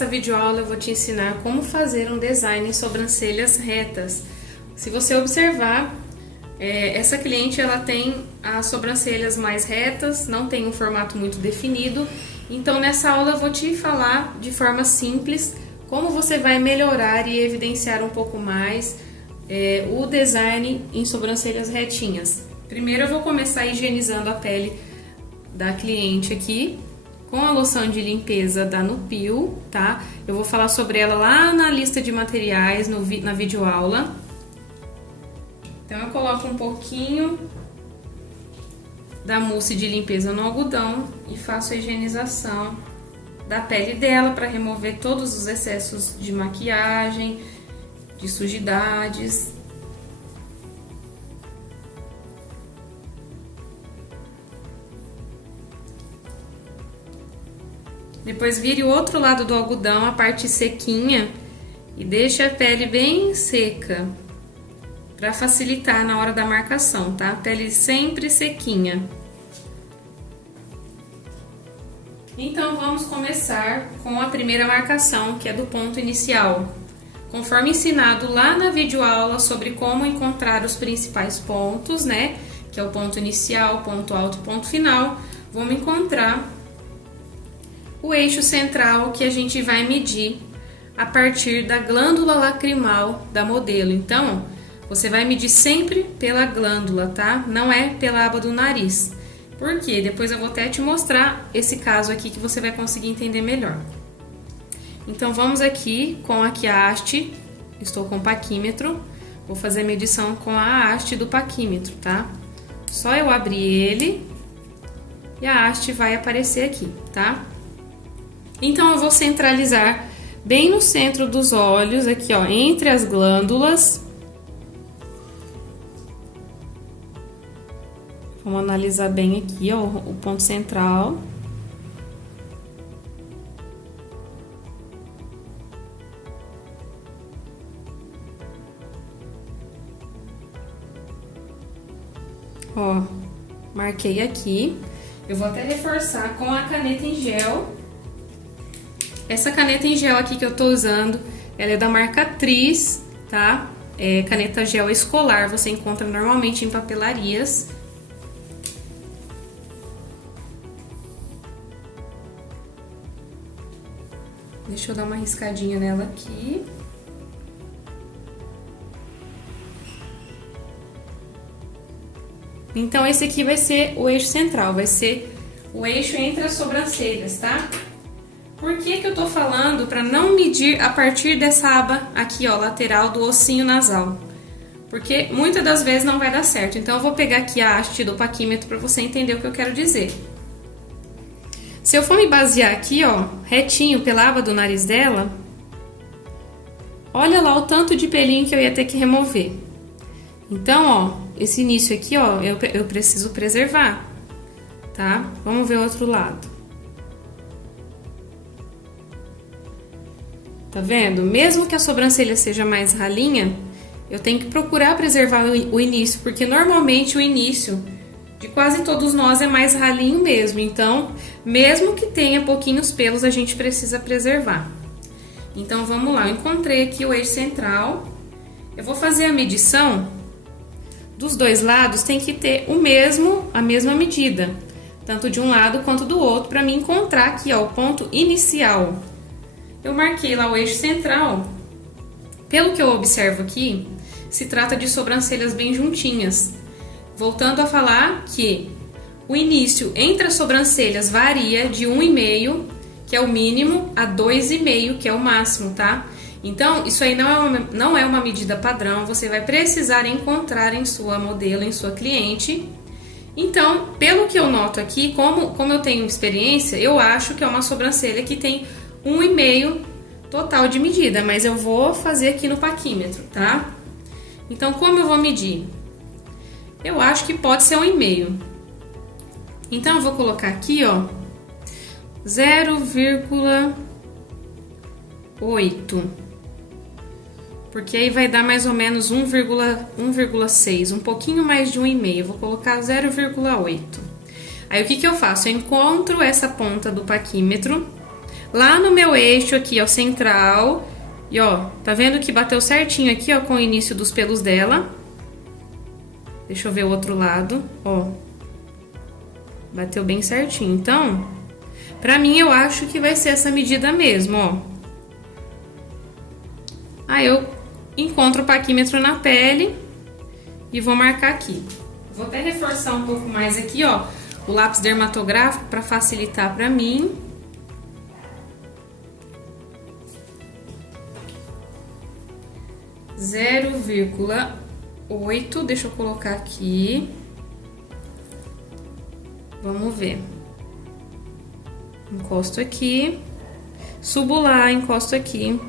nessa videoaula eu vou te ensinar como fazer um design em sobrancelhas retas. Se você observar, essa cliente ela tem as sobrancelhas mais retas, não tem um formato muito definido. Então nessa aula eu vou te falar de forma simples como você vai melhorar e evidenciar um pouco mais o design em sobrancelhas retinhas. Primeiro eu vou começar higienizando a pele da cliente aqui com a loção de limpeza da Nupil, tá? Eu vou falar sobre ela lá na lista de materiais, na videoaula. Então eu coloco um pouquinho da mousse de limpeza no algodão e faço a higienização da pele dela para remover todos os excessos de maquiagem, de sujidades. Depois vire o outro lado do algodão, a parte sequinha, e deixe a pele bem seca, para facilitar na hora da marcação, tá? Pele sempre sequinha. Então vamos começar com a primeira marcação, que é do ponto inicial. Conforme ensinado lá na videoaula sobre como encontrar os principais pontos, né? Que é o ponto inicial, ponto alto e ponto final, vamos encontrar o eixo central que a gente vai medir a partir da glândula lacrimal da modelo. Então, você vai medir sempre pela glândula, tá? Não é pela aba do nariz. Por quê? Depois eu vou até te mostrar esse caso aqui que você vai conseguir entender melhor. Então, vamos aqui com aqui a haste. Estou com o paquímetro. Vou fazer a medição com a haste do paquímetro, tá? Só eu abrir ele e a haste vai aparecer aqui, tá? Então, eu vou centralizar bem no centro dos olhos, aqui ó, entre as glândulas. Vamos analisar bem aqui, ó, o ponto central. Ó, marquei aqui. Eu vou até reforçar com a caneta em gel. Essa caneta em gel aqui que eu tô usando, ela é da marca Tris, tá? É caneta gel escolar, você encontra normalmente em papelarias. Deixa eu dar uma riscadinha nela aqui. Então, esse aqui vai ser o eixo central, vai ser o eixo entre as sobrancelhas, tá? Por que que eu tô falando para não medir a partir dessa aba aqui, ó, lateral do ossinho nasal? Porque muitas das vezes não vai dar certo. Então, eu vou pegar aqui a haste do paquímetro para você entender o que eu quero dizer. Se eu for me basear aqui, ó, retinho pela aba do nariz dela, olha lá o tanto de pelinho que eu ia ter que remover. Então, ó, esse início aqui, ó, eu preciso preservar, tá? Vamos ver o outro lado. Tá vendo? Mesmo que a sobrancelha seja mais ralinha, eu tenho que procurar preservar o início, porque normalmente o início de quase todos nós é mais ralinho mesmo. Então, mesmo que tenha pouquinhos pelos, a gente precisa preservar. Então, vamos lá. Eu encontrei aqui o eixo central. Eu vou fazer a medição dos dois lados, tem que ter a mesma medida, tanto de um lado quanto do outro, para mim encontrar aqui, ó, o ponto inicial. Eu marquei lá o eixo central. Pelo que eu observo aqui, se trata de sobrancelhas bem juntinhas. Voltando a falar que o início entre as sobrancelhas varia de 1,5, que é o mínimo, a 2,5, que é o máximo, tá? Então, isso aí não é uma medida padrão, você vai precisar encontrar em sua modelo, em sua cliente. Então, pelo que eu noto aqui, como eu tenho experiência, eu acho que é uma sobrancelha que tem 1,5 total de medida, mas eu vou fazer aqui no paquímetro, tá? Então, como eu vou medir? Eu acho que pode ser 1,5. Então, eu vou colocar aqui, ó, 0,8. Porque aí vai dar mais ou menos 1,6, um pouquinho mais de 1,5. Eu vou colocar 0,8. Aí, o que que eu faço? Eu encontro essa ponta do paquímetro, lá no meu eixo aqui, ó, central. E ó, tá vendo que bateu certinho aqui, ó, com o início dos pelos dela. Deixa eu ver o outro lado, ó. Bateu bem certinho. Então, pra mim, eu acho que vai ser essa medida mesmo, ó. Aí eu encontro o paquímetro na pele e vou marcar aqui. Vou até reforçar um pouco mais aqui, ó, o lápis dermatográfico para facilitar para mim. Zero vírgula 8, deixa eu colocar aqui. Vamos ver. Encosto aqui, subo lá, encosto aqui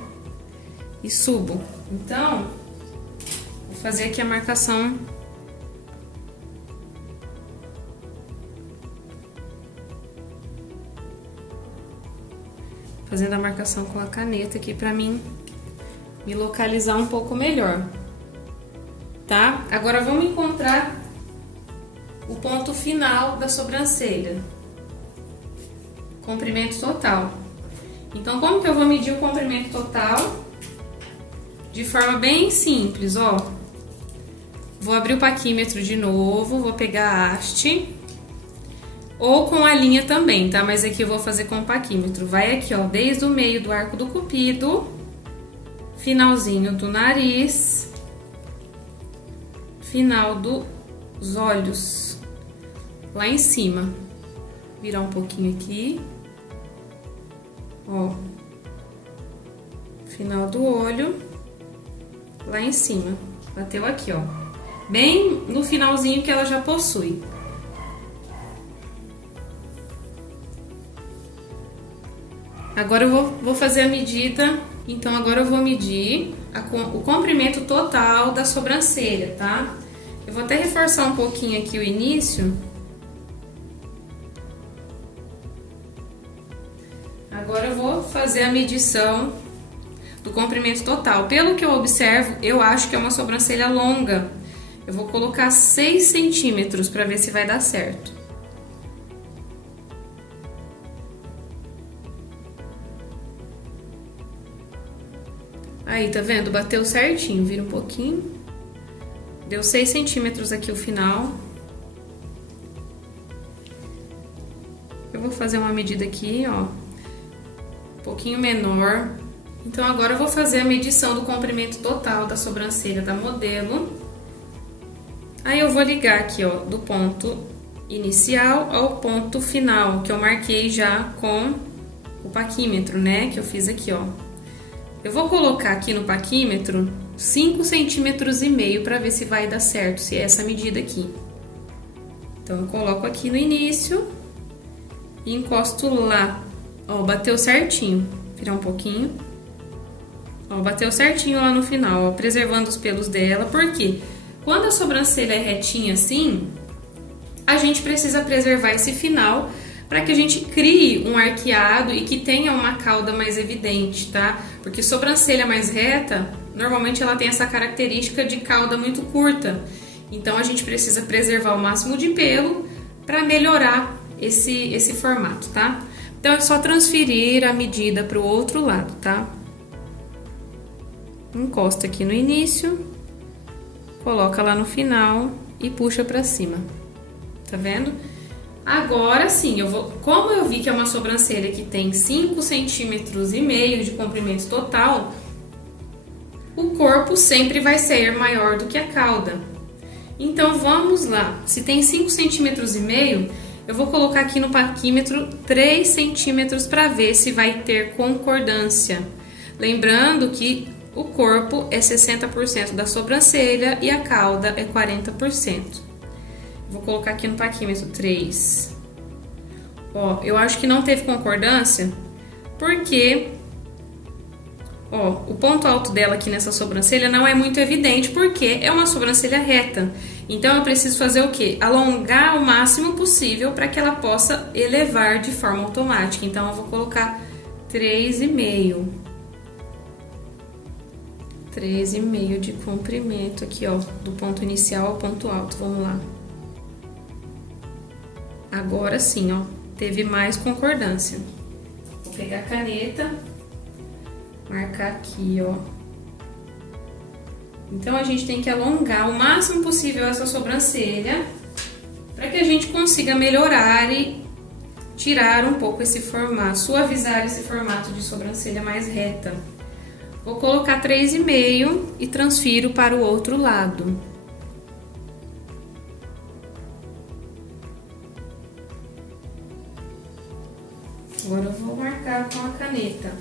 e subo. Então, vou fazer aqui a marcação. Fazendo a marcação com a caneta aqui pra mim me localizar um pouco melhor, tá? Agora vamos encontrar o ponto final da sobrancelha. Comprimento total. Então, como que eu vou medir o comprimento total? De forma bem simples, ó. Vou abrir o paquímetro de novo, vou pegar a haste. Ou com a linha também, tá? Mas aqui eu vou fazer com o paquímetro. Vai aqui, ó, desde o meio do arco do cupido, finalzinho do nariz, final dos olhos, lá em cima. Virar um pouquinho aqui, ó, final do olho, lá em cima. Bateu aqui, ó, bem no finalzinho que ela já possui. Agora eu vou fazer a medida, então agora eu vou medir o comprimento total da sobrancelha, tá? Eu vou até reforçar um pouquinho aqui o início. Agora eu vou fazer a medição do comprimento total. Pelo que eu observo, eu acho que é uma sobrancelha longa. Eu vou colocar 6 centímetros para ver se vai dar certo. Aí, tá vendo? Bateu certinho, vira um pouquinho. Deu 6 centímetros aqui o final. Eu vou fazer uma medida aqui, ó, um pouquinho menor. Então, agora eu vou fazer a medição do comprimento total da sobrancelha da modelo. Aí, eu vou ligar aqui, ó, do ponto inicial ao ponto final, que eu marquei já com o paquímetro, né? Que eu fiz aqui, ó. Eu vou colocar aqui no paquímetro 5,5 centímetros para ver se vai dar certo, se é essa medida aqui. Então, eu coloco aqui no início e encosto lá. Ó, bateu certinho. Virar um pouquinho. Ó, bateu certinho lá no final, ó, preservando os pelos dela. Por quê? Quando a sobrancelha é retinha assim, a gente precisa preservar esse final para que a gente crie um arqueado e que tenha uma cauda mais evidente, tá? Porque sobrancelha mais reta, normalmente ela tem essa característica de cauda muito curta. Então, a gente precisa preservar o máximo de pelo para melhorar esse formato, tá? Então, é só transferir a medida para o outro lado, tá? Encosta aqui no início, coloca lá no final e puxa para cima. Tá vendo? Agora sim, como eu vi que é uma sobrancelha que tem 5,5 centímetros de comprimento total, o corpo sempre vai ser maior do que a cauda. Então, vamos lá. Se tem 5,5 centímetros, eu vou colocar aqui no paquímetro 3 centímetros para ver se vai ter concordância. Lembrando que o corpo é 60% da sobrancelha e a cauda é 40%. Vou colocar aqui no paquímetro 3. Ó, eu acho que não teve concordância, porque, ó, o ponto alto dela aqui nessa sobrancelha não é muito evidente, porque é uma sobrancelha reta. Então, eu preciso fazer o quê? Alongar o máximo possível para que ela possa elevar de forma automática. Então, eu vou colocar 3,5. 3,5 de comprimento aqui, ó, do ponto inicial ao ponto alto. Vamos lá. Agora sim, ó, teve mais concordância. Vou pegar a caneta, marcar aqui, ó. Então a gente tem que alongar o máximo possível essa sobrancelha para que a gente consiga melhorar e tirar um pouco esse formato, suavizar esse formato de sobrancelha mais reta. Vou colocar 3,5 e transfiro para o outro lado. Agora eu vou marcar com a caneta.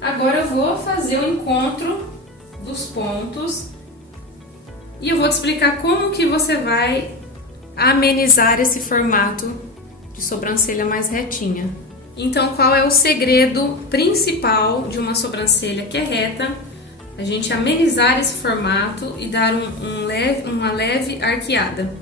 Agora eu vou fazer o encontro dos pontos e eu vou te explicar como que você vai amenizar esse formato de sobrancelha mais retinha. Então, qual é o segredo principal de uma sobrancelha que é reta? A gente amenizar esse formato e dar uma leve arqueada.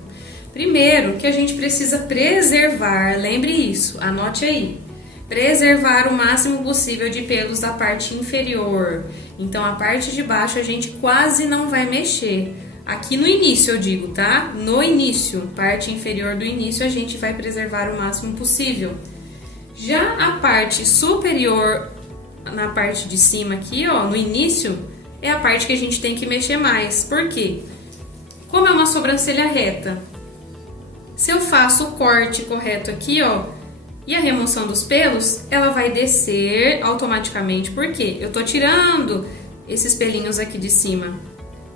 Primeiro, que a gente precisa preservar, lembre isso, anote aí. Preservar o máximo possível de pelos da parte inferior. Então, a parte de baixo a gente quase não vai mexer. Aqui no início eu digo, tá? No início, parte inferior do início, a gente vai preservar o máximo possível. Já a parte superior, na parte de cima aqui, ó, no início, é a parte que a gente tem que mexer mais. Por quê? Como é uma sobrancelha reta, se eu faço o corte correto aqui, ó, e a remoção dos pelos, ela vai descer automaticamente. Por quê? Eu tô tirando esses pelinhos aqui de cima.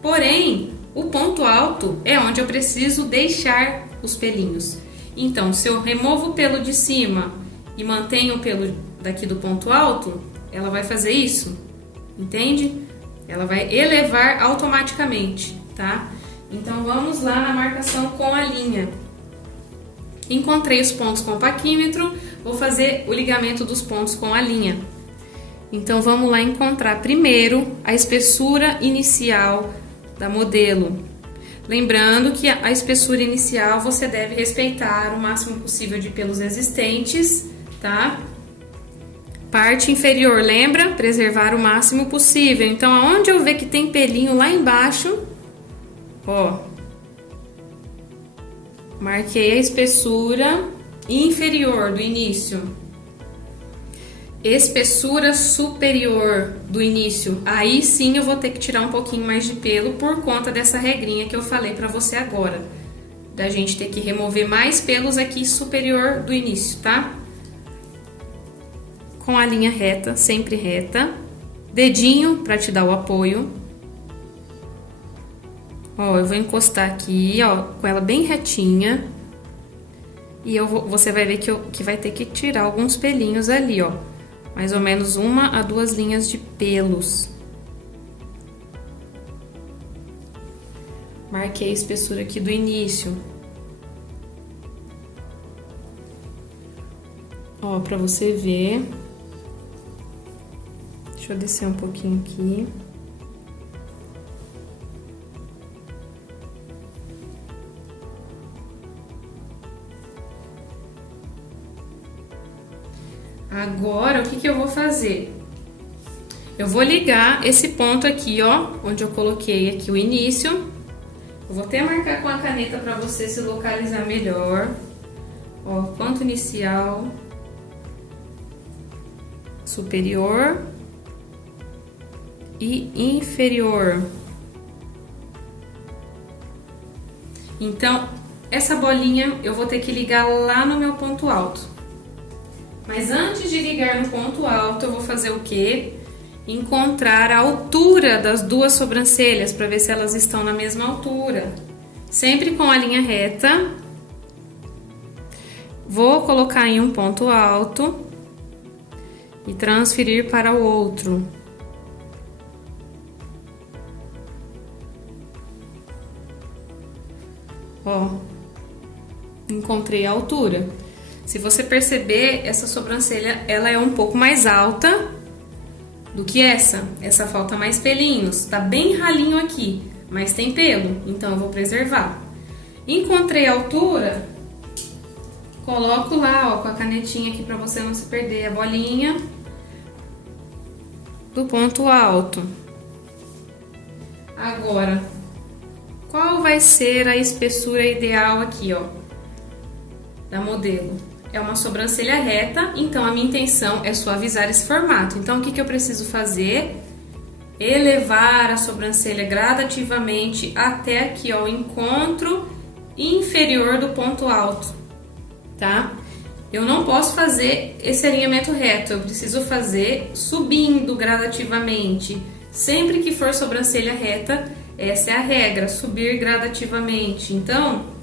Porém, o ponto alto é onde eu preciso deixar os pelinhos. Então, se eu removo o pelo de cima e mantenho o pelo daqui do ponto alto, ela vai fazer isso, entende? Ela vai elevar automaticamente, tá? Então, vamos lá na marcação com a linha. Encontrei os pontos com o paquímetro, vou fazer o ligamento dos pontos com a linha. Então, vamos lá encontrar primeiro a espessura inicial da modelo. Lembrando que a espessura inicial você deve respeitar o máximo possível de pelos existentes, tá? Parte inferior, lembra? Preservar o máximo possível. Então, aonde eu ver que tem pelinho lá embaixo, ó, marquei a espessura inferior do início. Espessura superior do início. Aí sim eu vou ter que tirar um pouquinho mais de pelo por conta dessa regrinha que eu falei pra você agora. Da gente ter que remover mais pelos aqui superior do início, tá? Com a linha reta, sempre reta. Dedinho pra te dar o apoio. Ó, eu vou encostar aqui, ó, com ela bem retinha. E você vai ver que vai ter que tirar alguns pelinhos ali, ó. Mais ou menos 1 a 2 linhas de pelos. Marquei a espessura aqui do início. Ó, pra você ver. Deixa eu descer um pouquinho aqui. Agora, o que eu vou fazer? Eu vou ligar esse ponto aqui, ó, onde eu coloquei aqui o início. Eu vou até marcar com a caneta para você se localizar melhor. Ó, ponto inicial, superior e inferior. Então, essa bolinha eu vou ter que ligar lá no meu ponto alto. Mas antes de ligar no ponto alto, eu vou fazer o quê? Encontrar a altura das duas sobrancelhas para ver se elas estão na mesma altura. Sempre com a linha reta. Vou colocar em um ponto alto e transferir para o outro. Ó, encontrei a altura. Se você perceber, essa sobrancelha, ela é um pouco mais alta do que essa. Essa falta mais pelinhos, tá bem ralinho aqui, mas tem pelo, então eu vou preservar. Encontrei a altura, coloco lá, ó, com a canetinha aqui pra você não se perder, a bolinha do ponto alto. Agora, qual vai ser a espessura ideal aqui, ó? da modelo é uma sobrancelha reta, então a minha intenção é suavizar esse formato. Então, o que eu preciso fazer? Elevar a sobrancelha gradativamente até aqui, ó, o encontro inferior do ponto alto, tá? Eu não posso fazer esse alinhamento reto, eu preciso fazer subindo gradativamente. Sempre que for sobrancelha reta, essa é a regra, subir gradativamente. Então,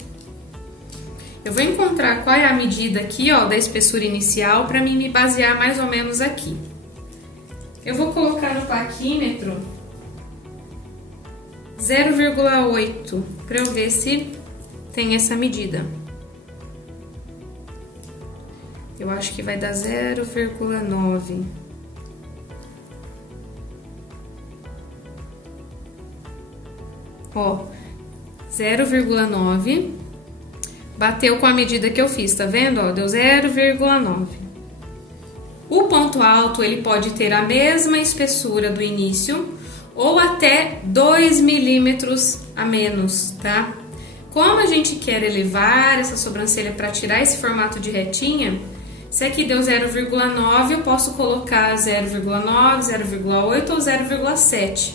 eu vou encontrar qual é a medida aqui, ó, da espessura inicial para mim me basear mais ou menos aqui. Eu vou colocar no paquímetro 0,8 para eu ver se tem essa medida. Eu acho que vai dar 0,9. Ó, 0,9. Bateu com a medida que eu fiz, tá vendo? Ó, deu 0,9. O ponto alto, ele pode ter a mesma espessura do início ou até 2 milímetros a menos, tá? Como a gente quer elevar essa sobrancelha para tirar esse formato de retinha, se aqui deu 0,9, eu posso colocar 0,9, 0,8 ou 0,7,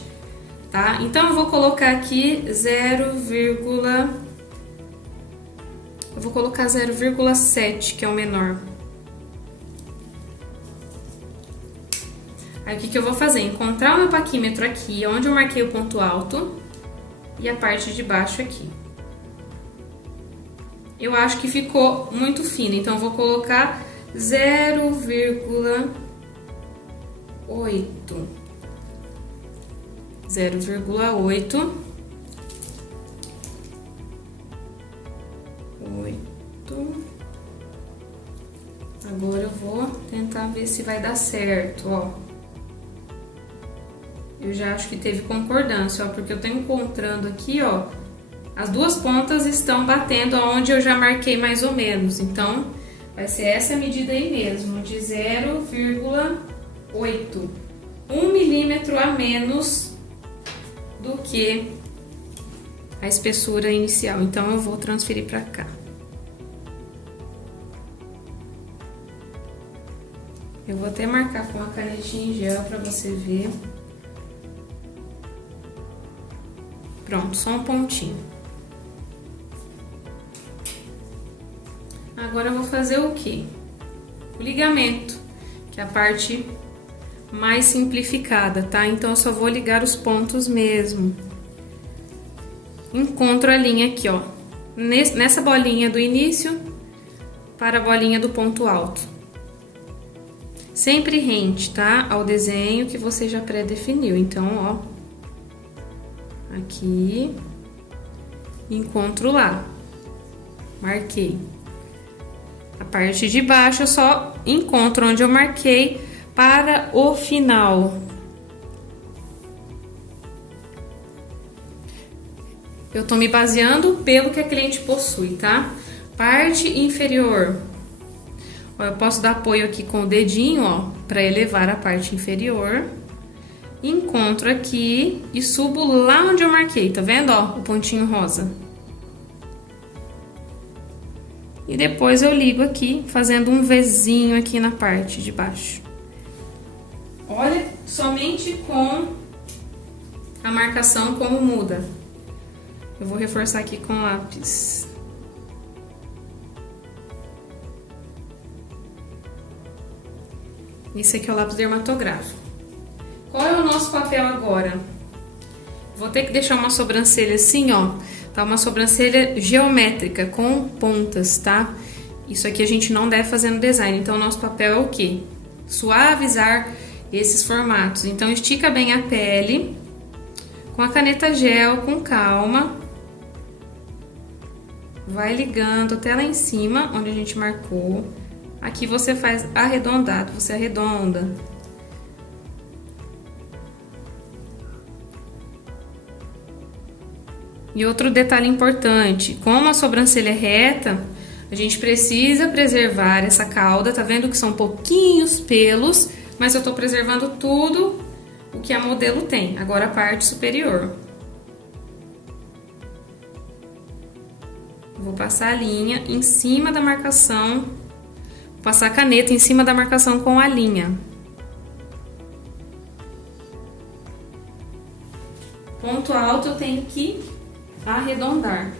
tá? Então, eu vou colocar aqui 0,7, que é o menor. Aí, o que eu vou fazer? Encontrar o meu paquímetro aqui, onde eu marquei o ponto alto, e a parte de baixo aqui. Eu acho que ficou muito fino, então eu vou colocar 0,8. 0,8. 8. Agora eu vou tentar ver se vai dar certo, ó. Eu já acho que teve concordância, ó, porque eu tô encontrando aqui, ó, as duas pontas estão batendo aonde eu já marquei mais ou menos. Então, vai ser essa medida aí mesmo, de 0,8. 1 milímetro a menos do que a espessura inicial. Então, eu vou transferir para cá. Eu vou até marcar com a canetinha em gel para você ver. Pronto, só um pontinho. Agora eu vou fazer o quê? O ligamento, que é a parte mais simplificada, tá? Então, eu só vou ligar os pontos mesmo. Encontro a linha aqui, ó. Nessa bolinha do início para a bolinha do ponto alto. Sempre rente, tá? Ao desenho que você já pré-definiu. Então, ó. Aqui. Encontro lá. Marquei. A parte de baixo eu só encontro onde eu marquei para o final. Eu tô me baseando pelo que a cliente possui, tá? Parte inferior. Ó, eu posso dar apoio aqui com o dedinho, ó, para elevar a parte inferior. Encontro aqui e subo lá onde eu marquei, tá vendo, ó, o pontinho rosa. E depois eu ligo aqui, fazendo um Vzinho aqui na parte de baixo. Olha somente com a marcação como muda. Eu vou reforçar aqui com lápis. Esse aqui é o lápis dermatográfico. Qual é o nosso papel agora? Vou ter que deixar uma sobrancelha assim, ó. Tá, uma sobrancelha geométrica, com pontas, tá? Isso aqui a gente não deve fazer no design. Então, o nosso papel é o quê? Suavizar esses formatos. Então, estica bem a pele. Com a caneta gel, com calma. Vai ligando até lá em cima, onde a gente marcou. Aqui você faz arredondado, você arredonda. E outro detalhe importante, como a sobrancelha é reta, a gente precisa preservar essa cauda, tá vendo que são pouquinhos pelos, mas eu tô preservando tudo o que a modelo tem, agora a parte superior. vou passar a linha em cima da marcação, vou passar a caneta em cima da marcação com a linha. Ponto alto eu tenho que arredondar.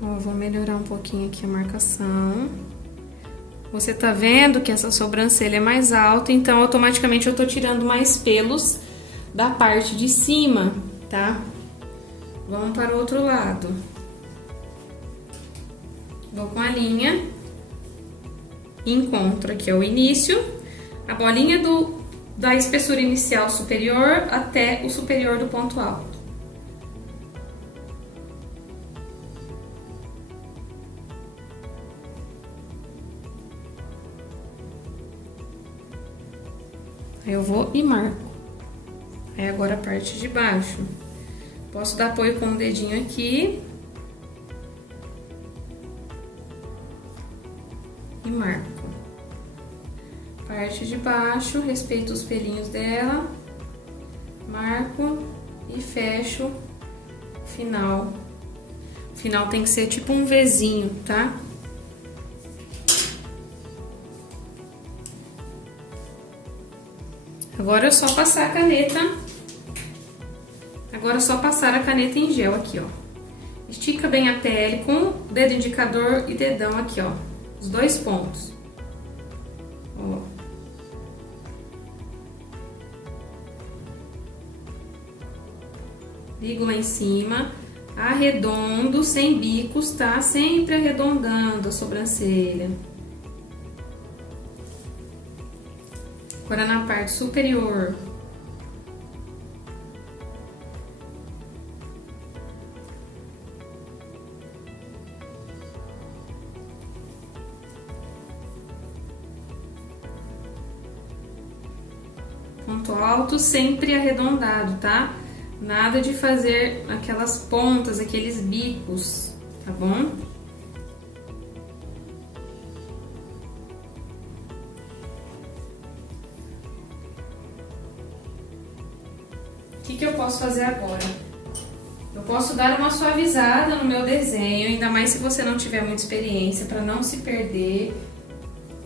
Ó, vou melhorar um pouquinho aqui a marcação. Você tá vendo que essa sobrancelha é mais alta, então automaticamente eu tô tirando mais pelos da parte de cima, tá? Vamos para o outro lado. Vou com a linha, encontro aqui o início, a bolinha da espessura inicial superior até o superior do ponto alto. Aí eu vou e marco. Aí agora a parte de baixo. Posso dar apoio com o dedinho aqui. E marco. Parte de baixo, respeito os pelinhos dela. Marco e fecho o final. O final tem que ser tipo um Vzinho, tá? Agora é só passar a caneta. Agora é só passar a caneta em gel aqui, ó. Estica bem a pele com o dedo indicador e dedão aqui, ó. Os dois pontos. Ó. Ligo lá em cima. Arredondo, sem bicos, tá? Sempre arredondando a sobrancelha. Agora na parte superior. Ponto alto sempre arredondado, tá? Nada de fazer aquelas pontas, aqueles bicos, tá bom? O que eu posso fazer agora? Eu posso dar uma suavizada no meu desenho, ainda mais se você não tiver muita experiência, para não se perder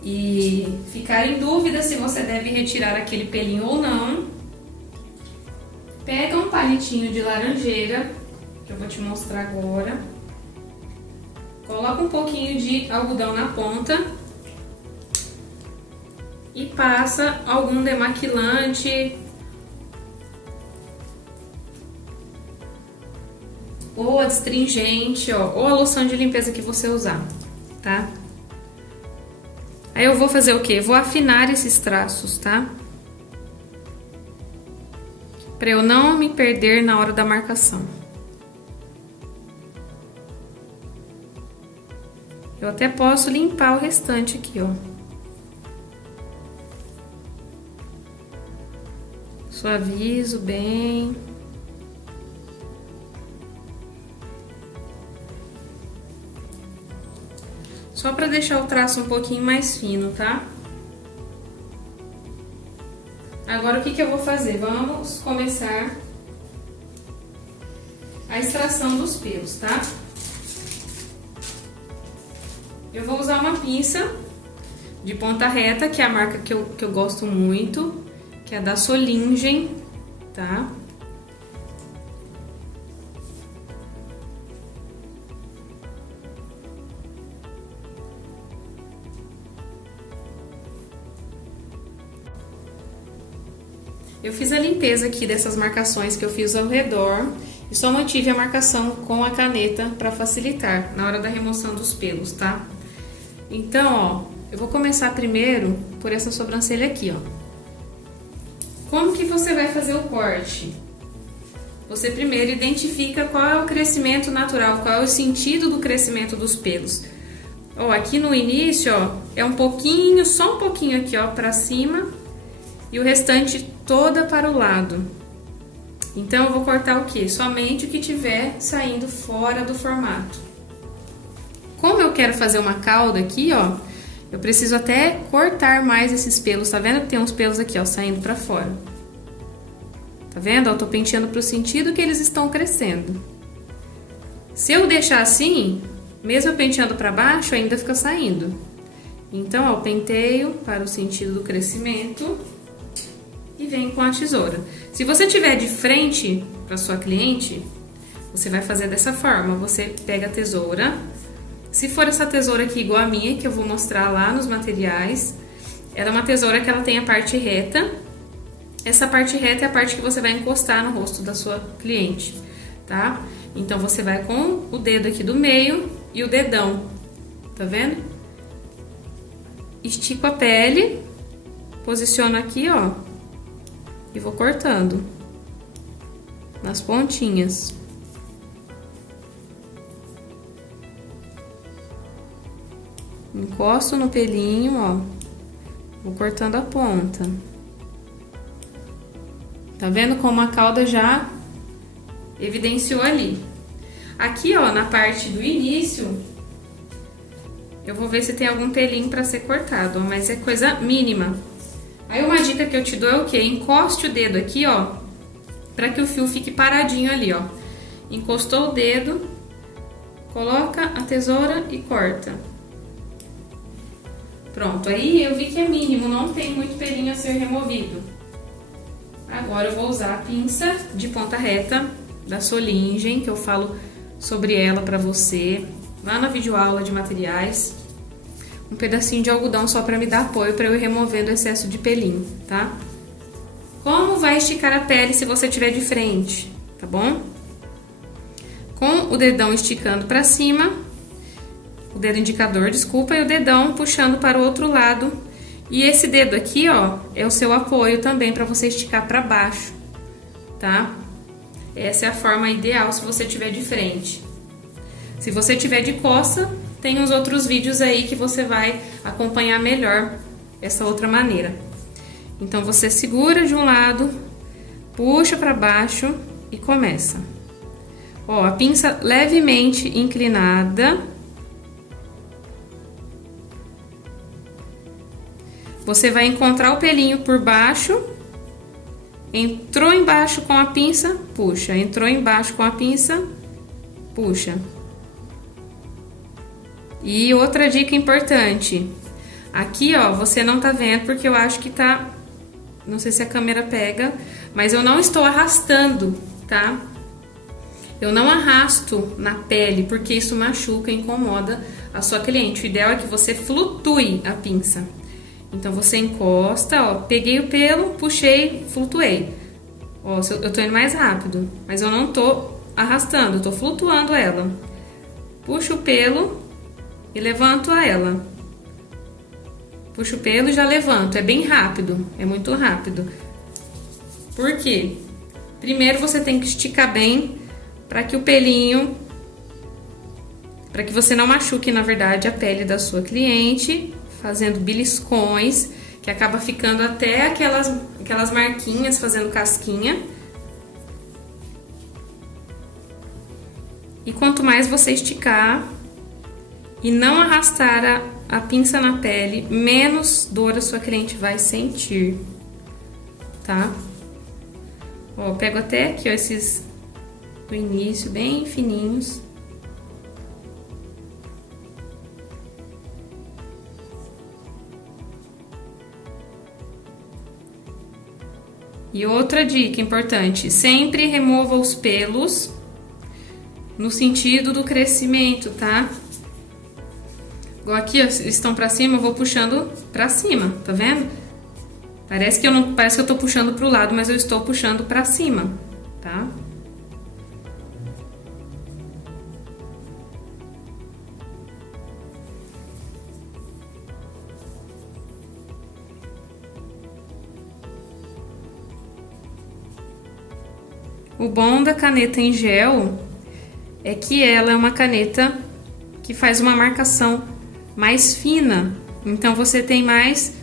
e ficar em dúvida se você deve retirar aquele pelinho ou não. Pega um palitinho de laranjeira, que eu vou te mostrar agora. Coloca um pouquinho de algodão na ponta e passa algum demaquilante ou adstringente, ó, ou a loção de limpeza que você usar, tá? Aí eu vou fazer o quê? Vou afinar esses traços, tá? Pra eu não me perder na hora da marcação. Eu até posso limpar o restante aqui, ó. Suavizo bem. Só pra deixar o traço um pouquinho mais fino, tá? Agora, o que eu vou fazer? Vamos começar a extração dos pelos, tá? Eu vou usar uma pinça de ponta reta, que é a marca que eu gosto muito, que é da Solingen, tá? Eu fiz a limpeza aqui dessas marcações que eu fiz ao redor e só mantive a marcação com a caneta para facilitar na hora da remoção dos pelos, tá? Então, ó, eu vou começar primeiro por essa sobrancelha aqui, ó. Como que você vai fazer o corte? Você primeiro identifica qual é o crescimento natural, qual é o sentido do crescimento dos pelos. Ó, aqui no início, ó, é um pouquinho, só um pouquinho aqui, ó, pra cima e o restante toda para o lado. Então, eu vou cortar o quê? Somente o que tiver saindo fora do formato. Como eu quero fazer uma cauda aqui, ó, eu preciso até cortar mais esses pelos. Tá vendo que tem uns pelos aqui, ó, saindo pra fora? Tá vendo? Eu tô penteando pro sentido que eles estão crescendo. Se eu deixar assim, mesmo eu penteando pra baixo, ainda fica saindo. Então, ó, eu penteio para o sentido do crescimento e venho com a tesoura. Se você tiver de frente para sua cliente, você vai fazer dessa forma. Você pega a tesoura. Se for essa tesoura aqui igual a minha, que eu vou mostrar lá nos materiais, ela é uma tesoura que ela tem a parte reta. Essa parte reta é a parte que você vai encostar no rosto da sua cliente, tá? Então, você vai com o dedo aqui do meio e o dedão, tá vendo? Estico a pele, posiciono aqui, ó, e vou cortando nas pontinhas. Encosto no pelinho, ó, vou cortando a ponta. Tá vendo como a cauda já evidenciou ali? Aqui, ó, na parte do início, eu vou ver se tem algum pelinho pra ser cortado, ó, mas é coisa mínima. Aí uma dica que eu te dou é o quê? Encoste o dedo aqui, ó, pra que o fio fique paradinho ali, ó. Encostou o dedo, coloca a tesoura e corta. Pronto, aí eu vi que é mínimo, não tem muito pelinho a ser removido. Agora eu vou usar a pinça de ponta reta da Solingen, que eu falo sobre ela pra você lá na videoaula de materiais. Um pedacinho de algodão só pra me dar apoio pra eu ir removendo o excesso de pelinho, tá? Como vai esticar a pele se você tiver de frente, tá bom? Com o dedão esticando pra cima, o dedo indicador, desculpa, e o dedão puxando para o outro lado. E esse dedo aqui, ó, é o seu apoio também para você esticar para baixo, tá? Essa é a forma ideal se você tiver de frente. Se você tiver de costa, tem uns outros vídeos aí que você vai acompanhar melhor essa outra maneira. Então, você segura de um lado, puxa para baixo e começa. Ó, a pinça levemente inclinada. Você vai encontrar o pelinho por baixo, entrou embaixo com a pinça, puxa, entrou embaixo com a pinça, puxa. E outra dica importante, aqui, ó, você não tá vendo porque eu acho que tá, não sei se a câmera pega, mas eu não estou arrastando, tá? Eu não arrasto na pele porque isso machuca, incomoda a sua cliente. O ideal é que você flutue a pinça. Então, você encosta, ó, peguei o pelo, puxei, flutuei. Ó, eu tô indo mais rápido, mas eu não tô arrastando, eu tô flutuando ela. Puxo o pelo e levanto ela. Puxo o pelo e já levanto, é bem rápido, é muito rápido. Por quê? Primeiro, você tem que esticar bem para que o pelinho, para que você não machuque, na verdade, a pele da sua cliente, fazendo beliscões, que acaba ficando até aquelas marquinhas, fazendo casquinha. E quanto mais você esticar e não arrastar a pinça na pele, menos dor a sua cliente vai sentir, tá? Ó, pego até aqui, ó, esses do início, bem fininhos. E outra dica importante, sempre remova os pelos no sentido do crescimento, tá? Igual aqui, ó, eles estão pra cima, eu vou puxando pra cima, tá vendo? Parece que eu tô puxando pro lado, mas eu estou puxando pra cima, tá? O bom da caneta em gel é que ela é uma caneta que faz uma marcação mais fina. Então, você tem mais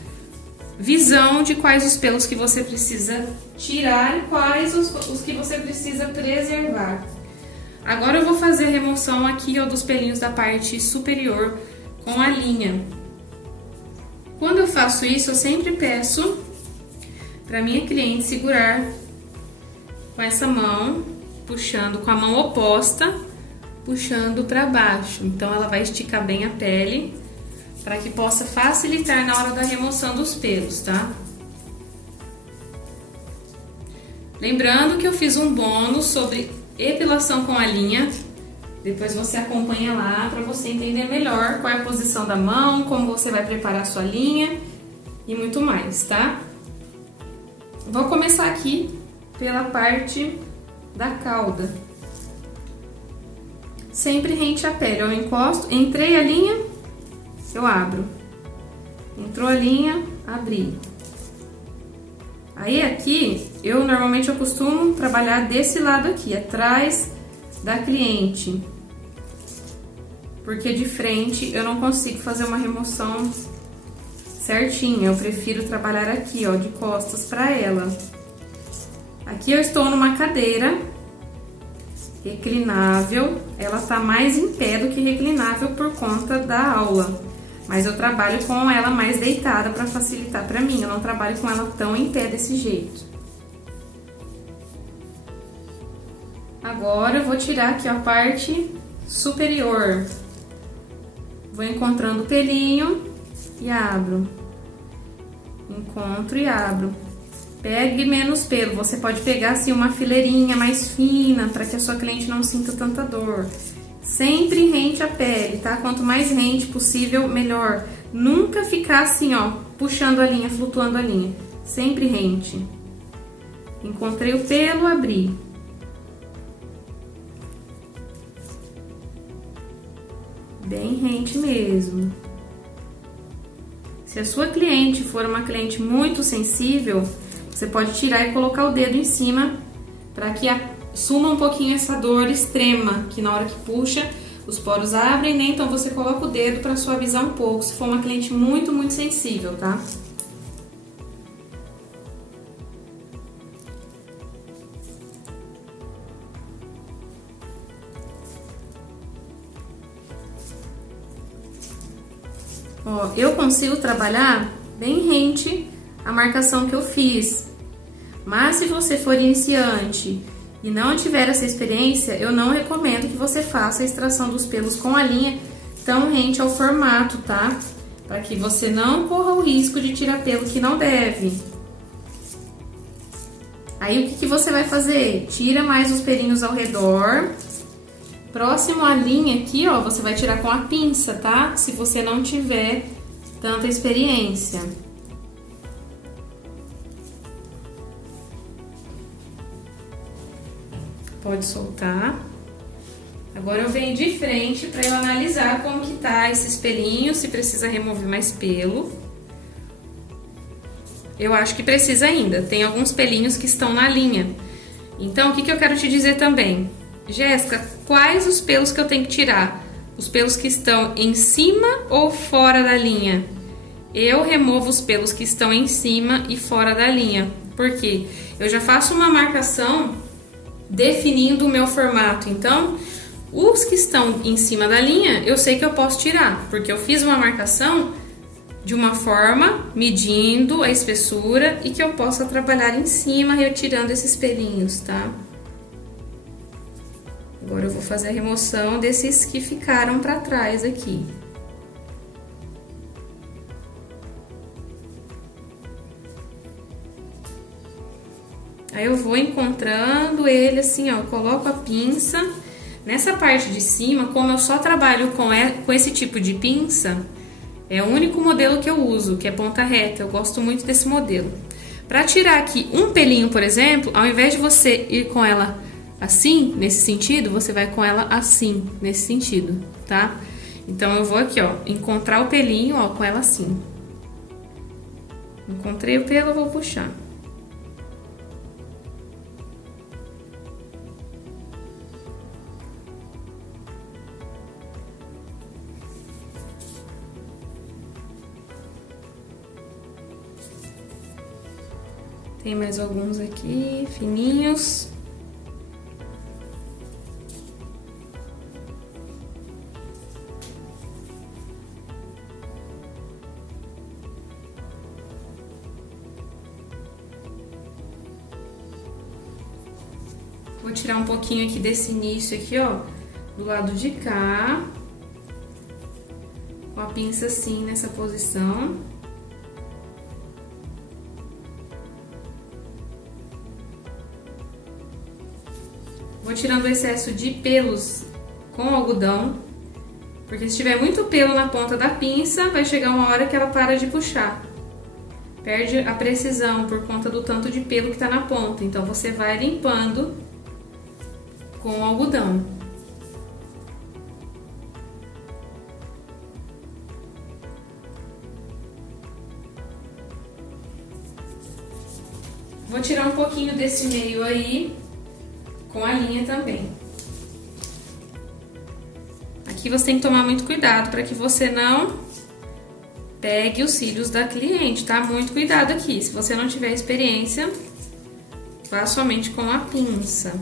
visão de quais os pelos que você precisa tirar e quais os que você precisa preservar. Agora eu vou fazer a remoção aqui, ó, dos pelinhos da parte superior com a linha. Quando eu faço isso, eu sempre peço para minha cliente segurar com essa mão, puxando com a mão oposta, puxando para baixo. Então ela vai esticar bem a pele para que possa facilitar na hora da remoção dos pelos, tá? Lembrando que eu fiz um bônus sobre epilação com a linha. Depois você acompanha lá para você entender melhor qual é a posição da mão, como você vai preparar a sua linha e muito mais, tá? Vou começar aqui pela parte da cauda. Sempre rente à pele. Eu encosto, entrei a linha, eu abro. Entrou a linha, abri. Aí aqui, normalmente eu costumo trabalhar desse lado aqui, atrás da cliente. Porque de frente eu não consigo fazer uma remoção certinha. Eu prefiro trabalhar aqui, ó, de costas pra ela. Aqui eu estou numa cadeira reclinável. Ela tá mais em pé do que reclinável por conta da aula. Mas eu trabalho com ela mais deitada para facilitar para mim. Eu não trabalho com ela tão em pé desse jeito. Agora eu vou tirar aqui a parte superior. Vou encontrando o pelinho e abro. Encontro e abro. Pegue menos pelo. Você pode pegar assim uma fileirinha mais fina para que a sua cliente não sinta tanta dor. Sempre rente a pele, tá? Quanto mais rente possível, melhor. Nunca ficar assim, ó, puxando a linha, flutuando a linha. Sempre rente. Encontrei o pelo, abri. Bem rente mesmo. Se a sua cliente for uma cliente muito sensível, você pode tirar e colocar o dedo em cima para que suma um pouquinho essa dor extrema, que na hora que puxa, os poros abrem, né? Então você coloca o dedo para suavizar um pouco, se for uma cliente muito, muito sensível, tá? Ó, eu consigo trabalhar bem rente a marcação que eu fiz. Mas se você for iniciante e não tiver essa experiência, eu não recomendo que você faça a extração dos pelos com a linha tão rente ao formato, tá? Para que você não corra o risco de tirar pelo que não deve. Aí o que você vai fazer? Tira mais os pelinhos ao redor. Próximo à linha aqui, ó, você vai tirar com a pinça, tá? Se você não tiver tanta experiência. Pode soltar. Agora eu venho de frente para eu analisar como que tá esses pelinhos, se precisa remover mais pelo. Eu acho que precisa ainda, tem alguns pelinhos que estão na linha. Então, o que eu quero te dizer também? Jéssica, quais os pelos que eu tenho que tirar? Os pelos que estão em cima ou fora da linha? Eu removo os pelos que estão em cima e fora da linha. Por quê? Eu já faço uma marcação definindo o meu formato. Então, os que estão em cima da linha, eu sei que eu posso tirar, porque eu fiz uma marcação de uma forma, medindo a espessura e que eu possa trabalhar em cima, retirando esses pelinhos, tá? Agora eu vou fazer a remoção desses que ficaram para trás aqui. Aí eu vou encontrando ele assim, ó, coloco a pinça. Nessa parte de cima, como eu só trabalho com esse tipo de pinça, é o único modelo que eu uso, que é ponta reta. Eu gosto muito desse modelo. Para tirar aqui um pelinho, por exemplo, ao invés de você ir com ela assim, nesse sentido, você vai com ela assim, nesse sentido, tá? Então eu vou aqui, ó, encontrar o pelinho, ó, com ela assim. Encontrei o pelo, eu vou puxar. Tem mais alguns aqui, fininhos. Vou tirar um pouquinho aqui desse início aqui, ó, do lado de cá. Com a pinça assim, nessa posição. Vou tirando o excesso de pelos com algodão, porque se tiver muito pelo na ponta da pinça, vai chegar uma hora que ela para de puxar. Perde a precisão por conta do tanto de pelo que tá na ponta, então você vai limpando com algodão. Vou tirar um pouquinho desse meio aí, com a linha também. Aqui você tem que tomar muito cuidado para que você não pegue os cílios da cliente, tá? Muito cuidado aqui. Se você não tiver experiência, vá somente com a pinça.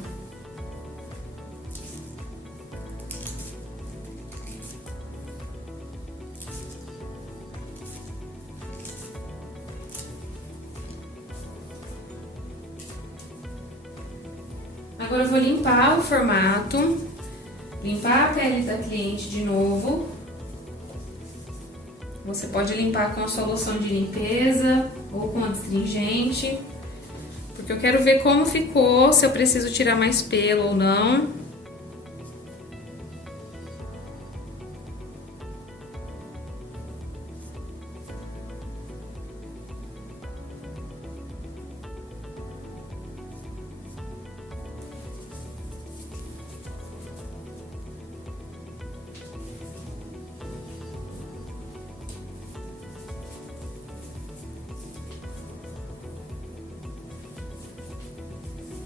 Agora eu vou limpar o formato, limpar a pele da cliente de novo. Você pode limpar com a solução de limpeza ou com astringente, porque eu quero ver como ficou, se eu preciso tirar mais pelo ou não.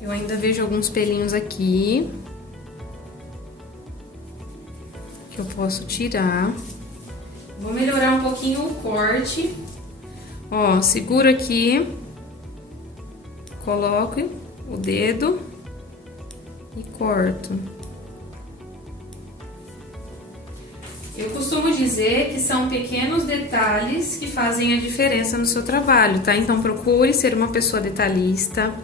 Eu ainda vejo alguns pelinhos aqui que eu posso tirar. Vou melhorar um pouquinho o corte. Ó, seguro aqui, coloco o dedo e corto. Eu costumo dizer que são pequenos detalhes que fazem a diferença no seu trabalho, tá? Então procure ser uma pessoa detalhista,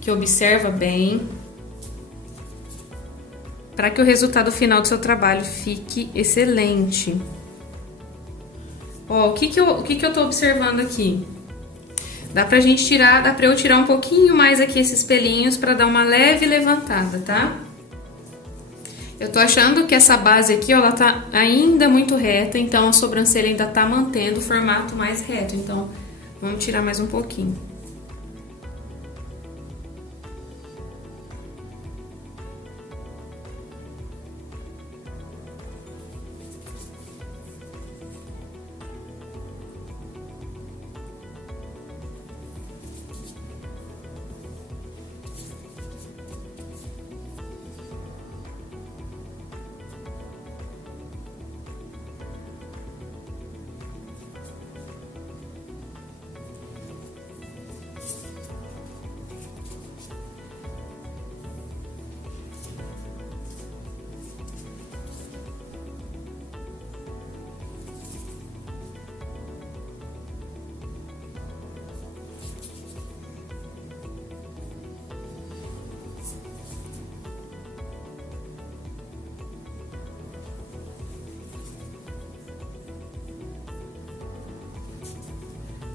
que observa bem, para que o resultado final do seu trabalho fique excelente. Ó, o que eu tô observando aqui? Dá pra gente tirar, dá pra eu tirar um pouquinho mais aqui esses pelinhos para dar uma leve levantada, tá? Eu tô achando que essa base aqui, ó, ela tá ainda muito reta, então a sobrancelha ainda tá mantendo o formato mais reto, então vamos tirar mais um pouquinho.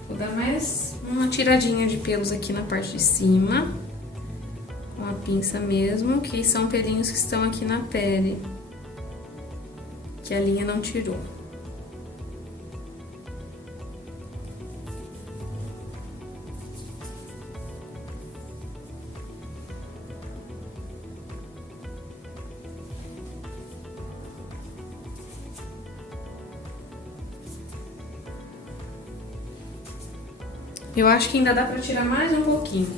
Vou dar mais uma tiradinha de pelos aqui na parte de cima, com a pinça mesmo, que são pelinhos que estão aqui na pele, que a linha não tirou. Eu acho que ainda dá pra tirar mais um pouquinho.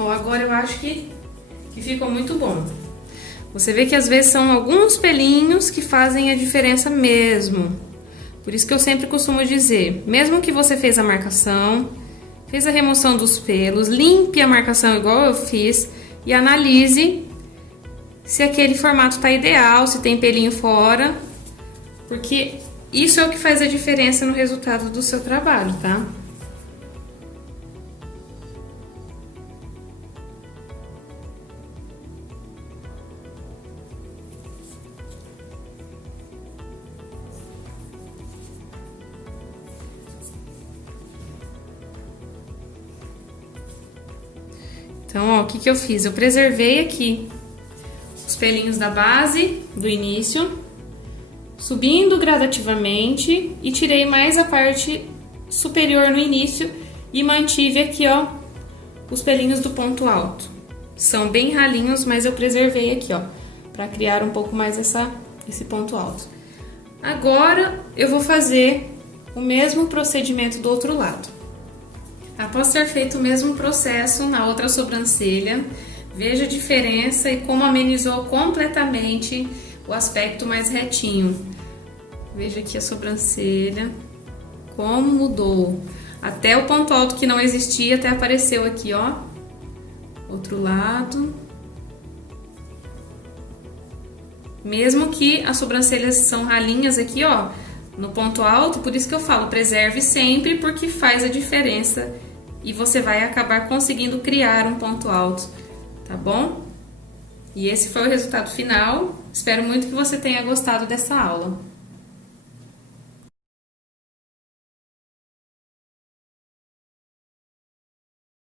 Ó, agora eu acho que ficou muito bom. Você vê que às vezes são alguns pelinhos que fazem a diferença mesmo. Por isso que eu sempre costumo dizer, mesmo que você fez a marcação, fez a remoção dos pelos, limpe a marcação igual eu fiz e analise se aquele formato tá ideal, se tem pelinho fora, porque isso é o que faz a diferença no resultado do seu trabalho, tá? Então, ó, o que eu fiz? Eu preservei aqui os pelinhos da base, do início, subindo gradativamente e tirei mais a parte superior no início e mantive aqui, ó, os pelinhos do ponto alto. São bem ralinhos, mas eu preservei aqui, ó, pra criar um pouco mais esse ponto alto. Agora, eu vou fazer o mesmo procedimento do outro lado. Após ter feito o mesmo processo na outra sobrancelha, veja a diferença e como amenizou completamente o aspecto mais retinho. Veja aqui a sobrancelha, como mudou. Até o ponto alto que não existia, até apareceu aqui, ó. Outro lado. Mesmo que as sobrancelhas são ralinhas aqui, ó, no ponto alto, por isso que eu falo, preserve sempre, porque faz a diferença e você vai acabar conseguindo criar um ponto alto, tá bom? E esse foi o resultado final. Espero muito que você tenha gostado dessa aula.